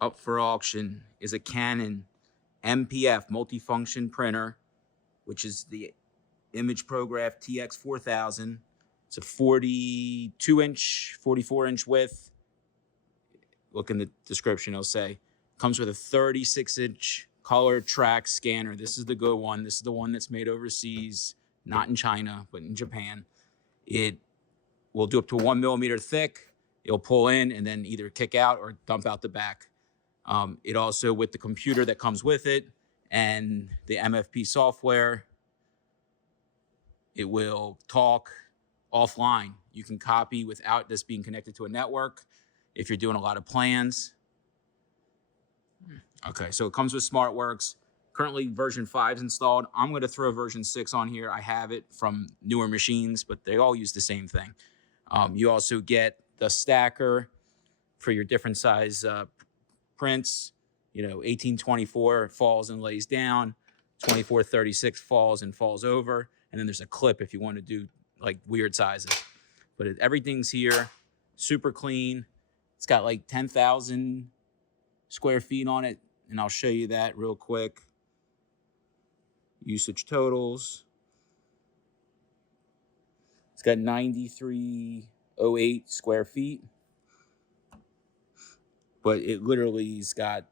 up for auction is a Canon MPF multifunction printer, which is the ImagePROGRAF TX-4000. It's a 42-inch, 44-inch width. Look in the description, it'll say. Comes with a 36-inch color track scanner. This is the good one. This is the one that's made overseas, not in China, but in Japan. It will do up to 1 millimeter thick. It'll pull in and then either kick out or dump out the back. It also, with the computer that comes with it and the MFP software, it will talk offline. You can copy without this being connected to a network if you're doing a lot of plans. Okay, so it comes with SmartWorks. Currently version 5 is installed. I'm going to throw version 6 on here. I have it from newer machines, but they all use the same thing. You also get the stacker for your different size prints. 1824 falls and lays down, 2436 falls and falls over, and then there's a clip if you want to do like weird sizes. But everything's here, super clean. It's got like 10,000 square feet on it, and I'll show you that real quick. Usage totals. It's got 9308 square feet, but it literally's got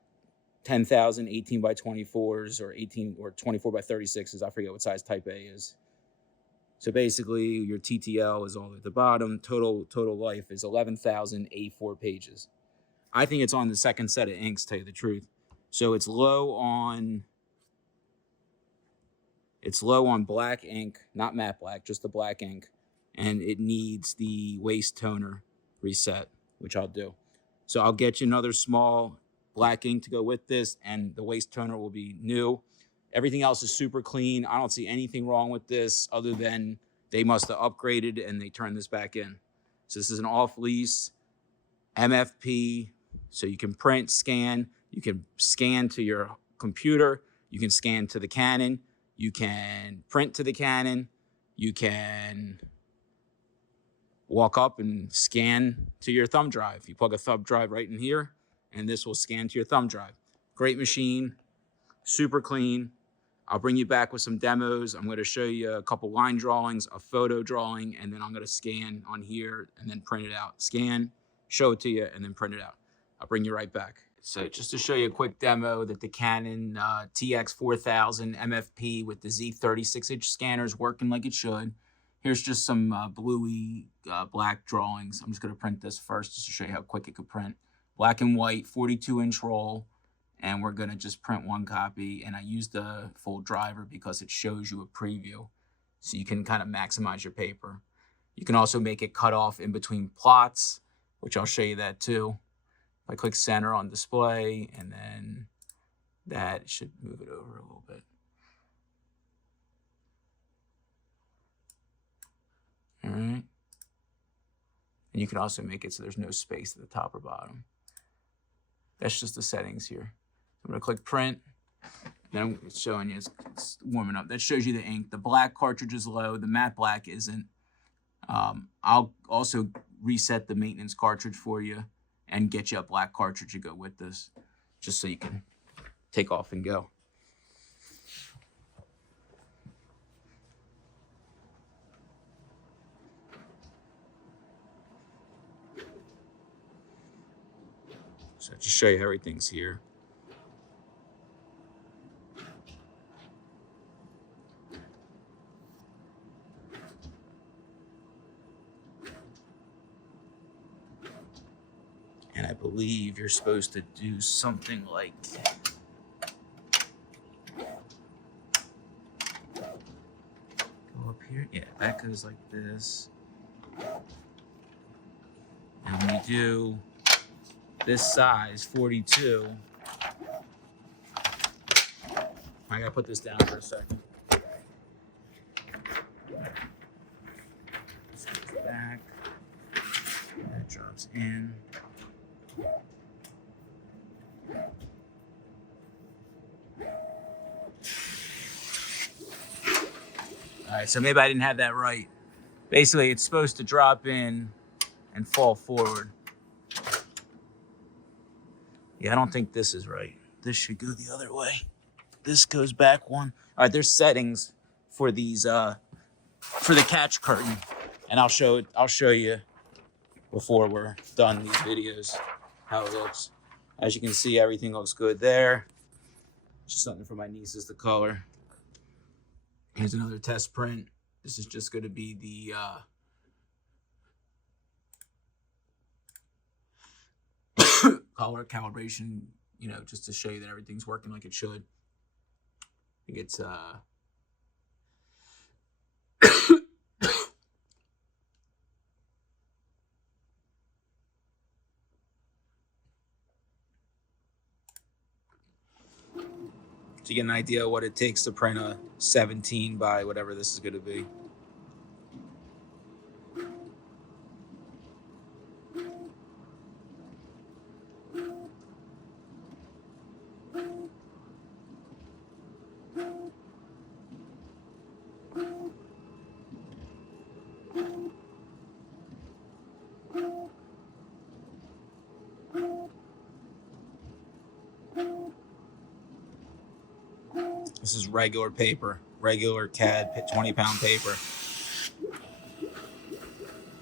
10,000 18 by 24s or 18 or 24 by 36s. I forget what size type A is. So basically your TTL is all at the bottom. Total life is 11,084 pages. I think it's on the second set of inks, to tell you the truth. So it's low on black ink, not matte black, just the black ink. And it needs the waste toner reset, which I'll do. So I'll get you another small black ink to go with this, and the waste toner will be new. Everything else is super clean. I don't see anything wrong with this other than they must have upgraded and they turned this back in. So this is an off-lease MFP. So you can print, scan. You can scan to your computer. You can scan to the Canon. You can print to the Canon. You can walk up and scan to your thumb drive. You plug a thumb drive right in here, and this will scan to your thumb drive. Great machine, super clean. I'll bring you back with some demos. I'm going to show you a couple line drawings, a photo drawing, and then I'm going to scan on here and then print it out. Scan, show it to you, and then print it out. I'll bring you right back. So just to show you a quick demo that the Canon TX-4000 MFP with the Z36-inch scanner is working like it should. Here's just some bluey black drawings. I'm just going to print this first just to show you how quick it could print. Black and white, 42-inch roll, and we're going to just print one copy. And I use the full driver because it shows you a preview, so you can kind of maximize your paper. You can also make it cut off in between plots, which I'll show you that too. If I click center on display, and then that should move it over a little bit. All right. And you can also make it so there's no space at the top or bottom. That's just the settings here. I'm going to click print. Then I'm showing you it's warming up. That shows you the ink. The black cartridge is low. The matte black isn't. I'll also reset the maintenance cartridge for you and get you a black cartridge to go with this, just so you can take off and go. So just show you how everything's here. And I believe you're supposed to do something like go up here. Yeah, that goes like this. And we do this size, 42. I gotta put this down for a second. This goes back. That drops in. All right, so maybe I didn't have that right. Basically, it's supposed to drop in and fall forward. Yeah, I don't think this is right. This should go the other way. This goes back one. All right, there's settings for these for the catch curtain, and I'll show you before we're done these videos how it looks. As you can see, everything looks good there. Just something for my nieces to color. Here's another test print. This is just going to be the color calibration, you know, just to show you that everything's working like it should. I think it's so you get an idea of what it takes to print a 17 by whatever this is going to be. This is regular paper, regular CAD 20-pound paper.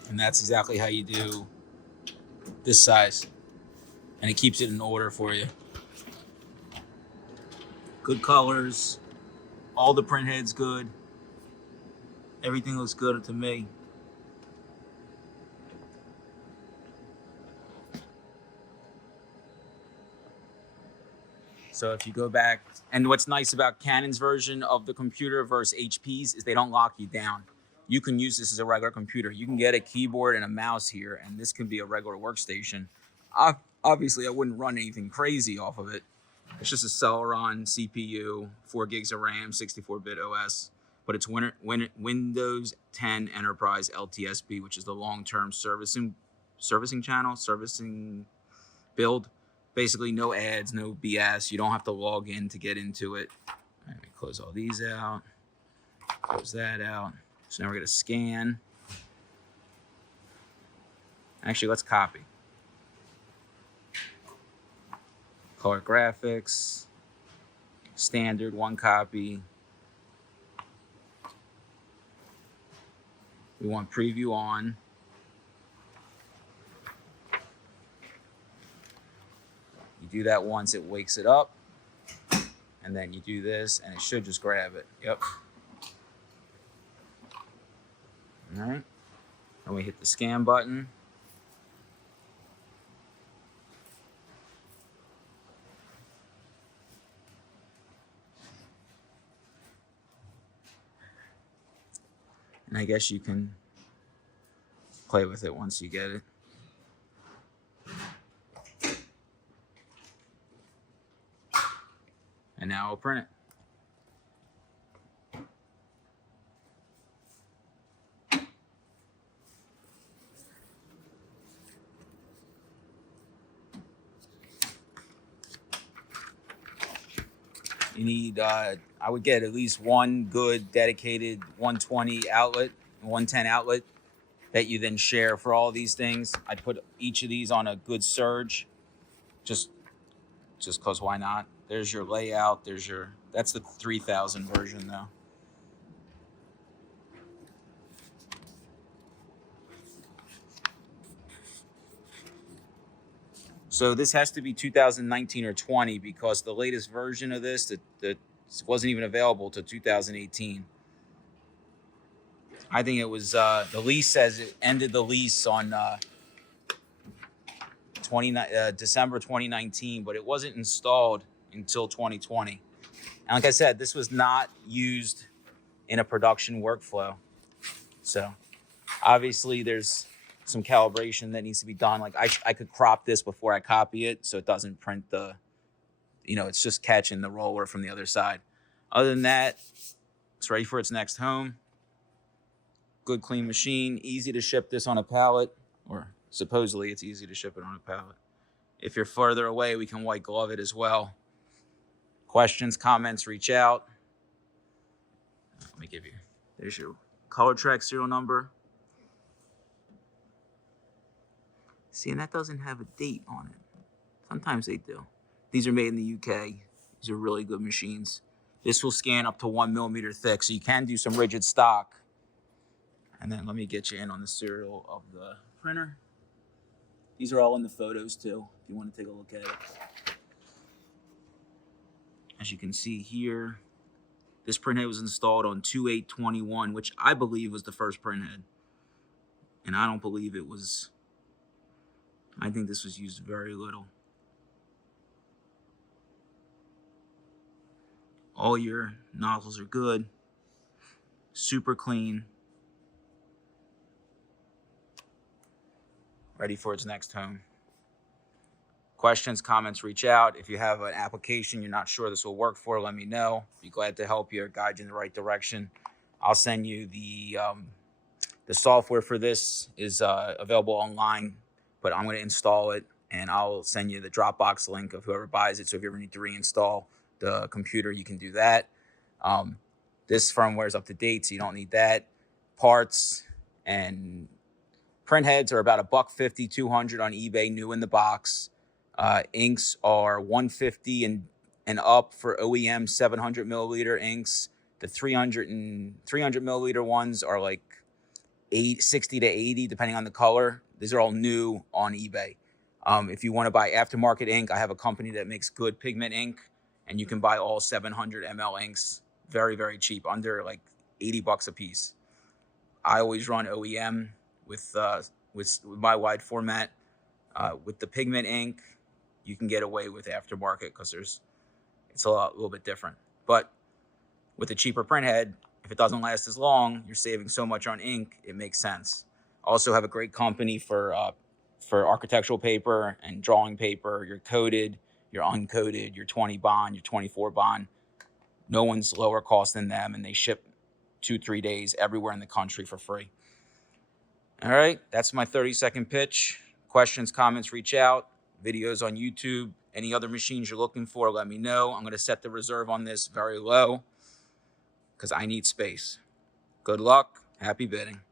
And that's exactly how you do this size. And it keeps it in order for you. Good colors, all the print heads good. Everything looks good to me. So if you go back, and what's nice about Canon's version of the computer versus HP's is they don't lock you down. You can use this as a regular computer. You can get a keyboard and a mouse here, and this can be a regular workstation. Obviously, I wouldn't run anything crazy off of it. It's just a Celeron CPU, 4 gigs of RAM, 64-bit OS, but it's Windows 10 Enterprise LTSB, which is the long-term servicing build. Basically, no ads, no BS. You don't have to log in to get into it. All right, let me close all these out. Close that out. So now we're going to scan. Actually, let's copy. Color graphics. Standard, 1 copy. We want preview on. You do that once, it wakes it up. And then you do this, and it should just grab it. Yep. All right. Then we hit the scan button. And I guess you can play with it once you get it. And now I'll print it. You need, I would get at least one good dedicated 120 outlet, 110 outlet that you then share for all these things. I'd put each of these on a good surge, just cause why not? There's your layout, that's the 3000 version though. So this has to be 2019 or 20 because the latest version of this that wasn't even available to 2018. I think it was the lease says it ended the lease on December 2019, but it wasn't installed until 2020. And like I said, this was not used in a production workflow. So obviously there's some calibration that needs to be done. Like I could crop this before I copy it so it doesn't print the, it's just catching the roller from the other side. Other than that, it's ready for its next home. Good clean machine, easy to ship this on a pallet, or supposedly it's easy to ship it on a pallet. If you're further away, we can white glove it as well. Questions, comments, reach out. Let me give you, there's your color track serial number. See, and that doesn't have a date on it. Sometimes they do. These are made in the UK. These are really good machines. This will scan up to 1 millimeter thick, so you can do some rigid stock. And then let me get you in on the serial of the printer. These are all in the photos too, if you want to take a look at it. As you can see here, this printhead was installed on 2/8/21, which I believe was the first printhead. And I don't believe it was, I think this was used very little. All your nozzles are good, super clean, ready for its next home. Questions, comments, reach out. If you have an application you're not sure this will work for, let me know. Be glad to help you or guide you in the right direction. I'll send you the software for this is available online, but I'm going to install it, and I'll send you the Dropbox link of whoever buys it. So if you ever need to reinstall the computer, you can do that. This firmware is up to date, so you don't need that. Parts and print heads are about $150, $200 on eBay, new in the box. Inks are $150 and up for OEM 700 milliliter inks. The 300 milliliter ones are like 60 to 80, depending on the color. These are all new on eBay. If you want to buy aftermarket ink, I have a company that makes good pigment ink, and you can buy all 700 ml inks very, very cheap, under like $80 a piece. I always run OEM with my wide format. With the pigment ink, you can get away with aftermarket because it's a little bit different. But with a cheaper printhead, if it doesn't last as long, you're saving so much on ink, it makes sense. Also have a great company for architectural paper and drawing paper, your coated, your uncoated, your 20 bond, your 24 bond. No one's lower cost than them, and they ship 2-3 days everywhere in the country for free. All right, that's my 30-second pitch. Questions, comments, reach out. Videos on YouTube. Any other machines you're looking for, let me know. I'm going to set the reserve on this very low because I need space. Good luck. Happy bidding.